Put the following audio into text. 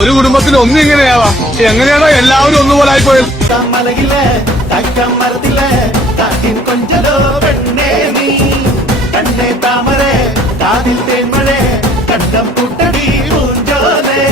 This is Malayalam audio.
ഒരു കുടുംബത്തിൽ ഒന്നും ഇങ്ങനെയാവാം. എങ്ങനെയാണോ എല്ലാവരും ഒന്നുപോലെ ആയിപ്പോയത്. മലയിലെ മരത്തിലെ കൊഞ്ചലോ പെണ്ണേ നീ കണ്ണേ താമര കാതിൽ തേന്മഴ കണ്ടം കൂട്ടടി ഊഞ്ചോലേ